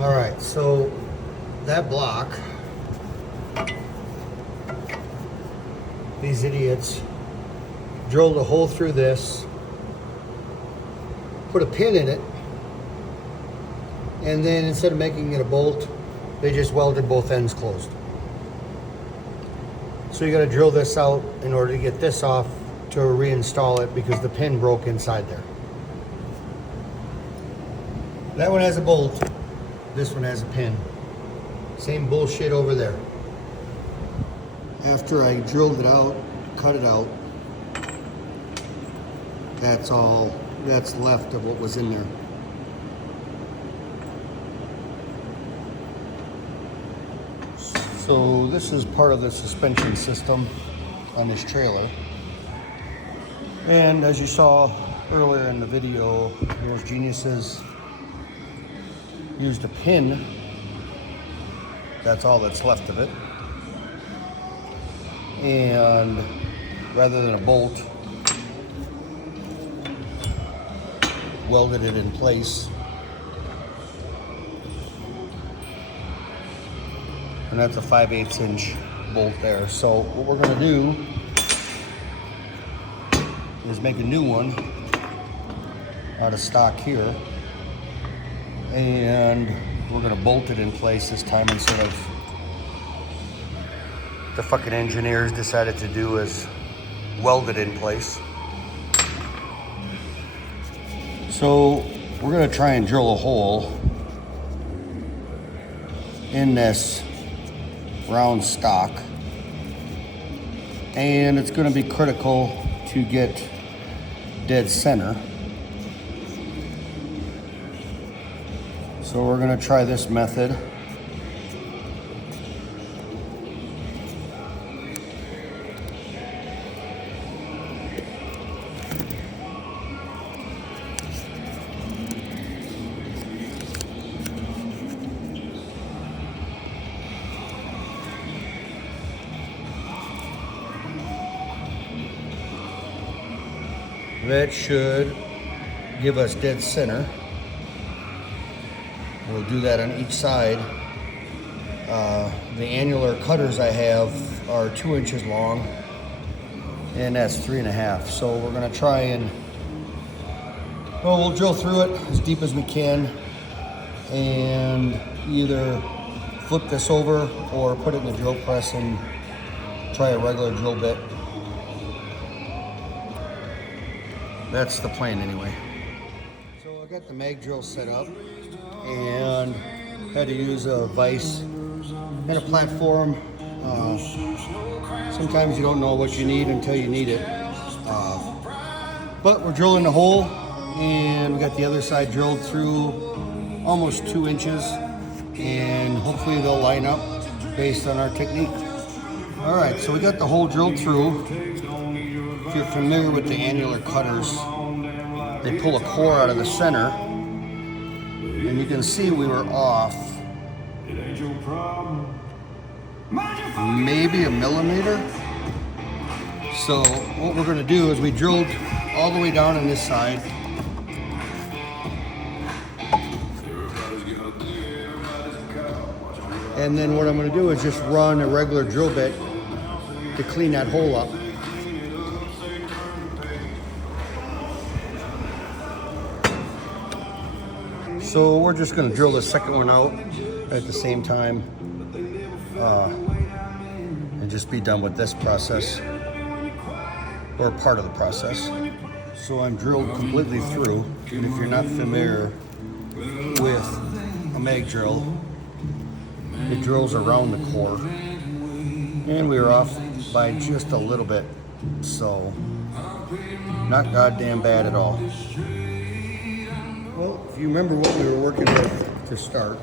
All right, so that block, these idiots drilled a hole through this, put a pin in it, and then instead of making it a bolt, they just welded both ends closed. So you got to drill this out in order to get this off to reinstall it because the pin broke inside there. That one has a bolt, this one has a pin. Same bullshit over there. After I drilled it out, cut it out, that's all that's left of what was in there. So this is part of the suspension system on this trailer. And as you saw earlier in the video, those geniuses used a pin. That's all that's left of it. And rather than a bolt, welded it in place. And that's a 5/8 inch bolt there. So what we're gonna do is make a new one out of stock here. And we're gonna bolt it in place this time instead of the fucking engineers decided to do is weld it in place. So we're gonna try and drill a hole in this round stock, and it's gonna be critical to get dead center. So we're gonna try this method. That should give us dead center. We'll do that on each side. The annular cutters I have are 2 inches long, and that's 3.5. So we're gonna try and, well, we'll drill through it as deep as we can and either flip this over or put it in the drill press and try a regular drill bit. That's the plan anyway. So I got the mag drill set up and had to use a vise and a platform. Sometimes you don't know what you need until you need it. But we're drilling the hole, and we got the other side drilled through almost 2 inches, and hopefully they'll line up based on our technique. All right, so we got the hole drilled through. If you're familiar with the annular cutters, they pull a core out of the center, and you can see we were off maybe a millimeter. So what we're going to do is we drilled all the way down on this side, and then what I'm going to do is just run a regular drill bit to clean that hole up. So we're just going to drill the second one out at the same time and just be done with this process, or part of the process. So I'm drilled completely through, and if you're not familiar with a mag drill, it drills around the core, and we were off by just a little bit, so not goddamn bad at all. Well, if you remember what we were working with to start,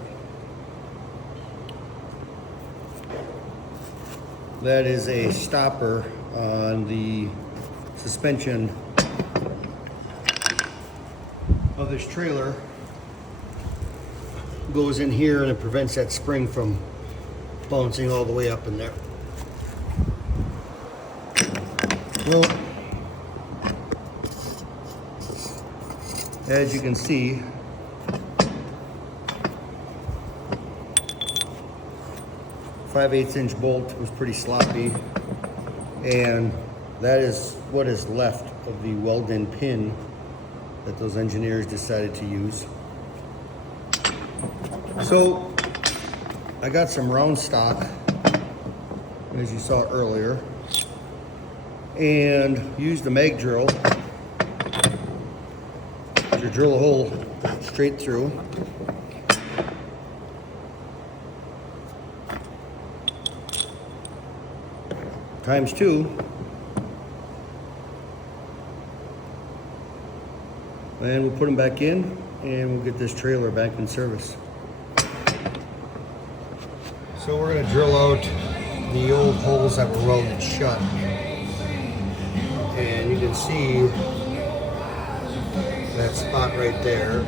that is a stopper on the suspension of this trailer. Goes in here and it prevents that spring from bouncing all the way up in there. Well, as you can see, 5/8 inch bolt was pretty sloppy, and that is what is left of the weld-in pin that those engineers decided to use. So I got some round stock, as you saw earlier, and used the mag drill to drill a hole straight through. Times 2. And we'll put them back in, and we'll get this trailer back in service. So we're going to drill out the old holes that were welded shut. And you can see that spot right there.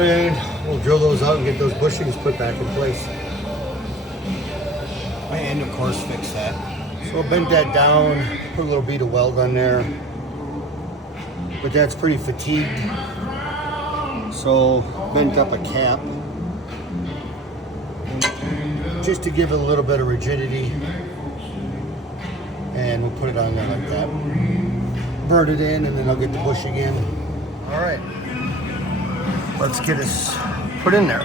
And we'll drill those out and get those bushings put back in place. And of course fix that. So I'll bend that down, put a little bead of weld on there. But that's pretty fatigued. So bent up a cap just to give it a little bit of rigidity. And we'll put it on there like that. Burn it in, and then I'll get the bushing in. All right. Let's get this put in there.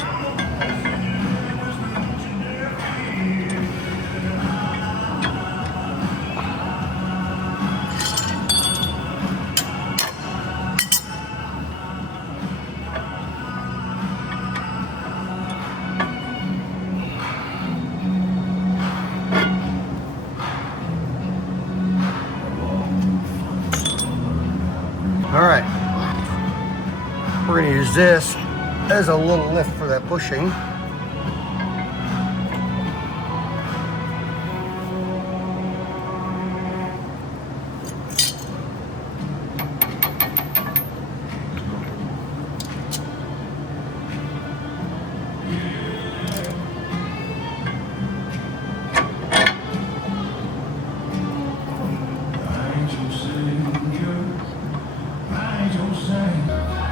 All right. We're going to use this as a little lift for that bushing.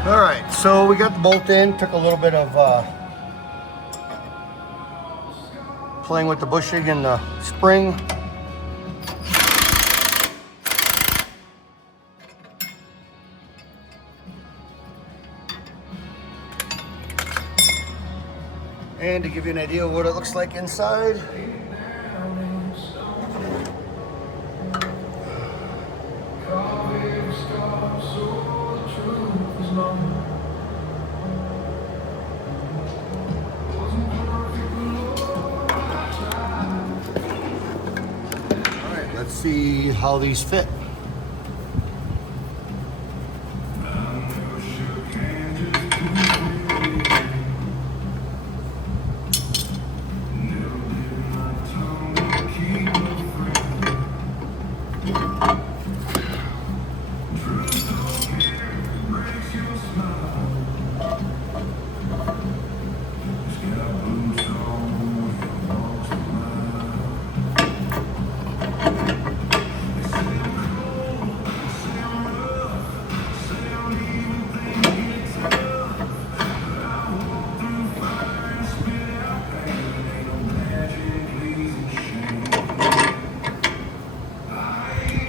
All right, so we got the bolt in. Took a little bit of playing with the bushing and the spring. And to give you an idea of what it looks like inside. Let's see how these fit.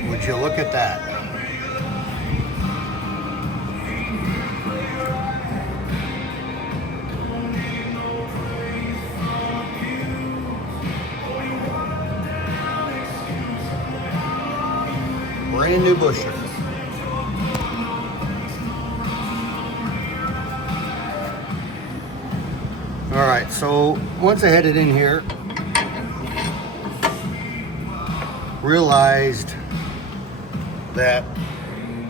Would you look at that? Brand new busher. All right, so once I had it in here, realized that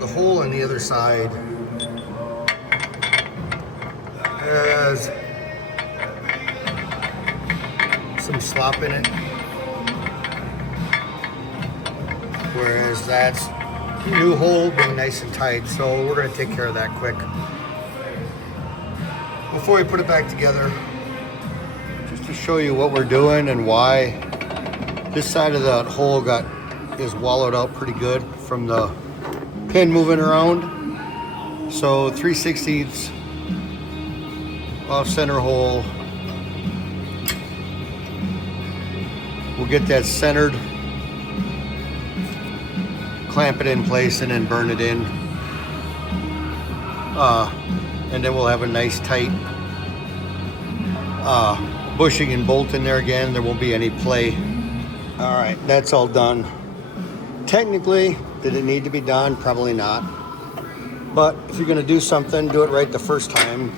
the hole on the other side has some slop in it, whereas that's new hole being nice and tight. So we're going to take care of that quick. Before we put it back together, just to show you what we're doing and why this side of the hole is wallowed out pretty good from the pin moving around. So 3/16 off center hole. We'll get that centered, clamp it in place, and then burn it in. And then we'll have a nice tight bushing and bolt in there again. There won't be any play. All right, that's all done. Technically, did it need to be done? Probably not. But if you're gonna do something, do it right the first time.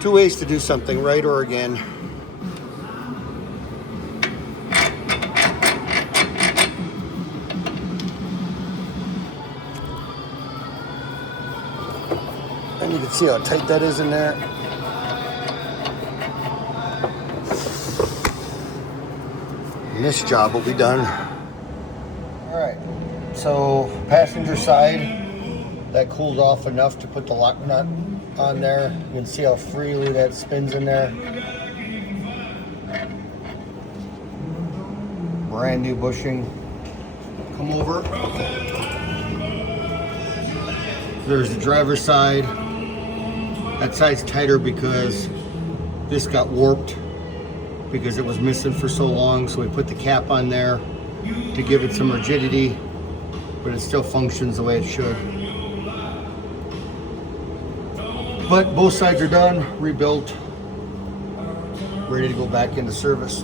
Two ways to do something, right or again. And you can see how tight that is in there. And this job will be done. All right, so passenger side, that cooled off enough to put the lock nut on there. You can see how freely that spins in there. Brand new bushing. Come over. There's the driver's side. That side's tighter because this got warped because it was missing for so long. So we put the cap on there to give it some rigidity, but it still functions the way it should. But both sides are done, rebuilt, ready to go back into service.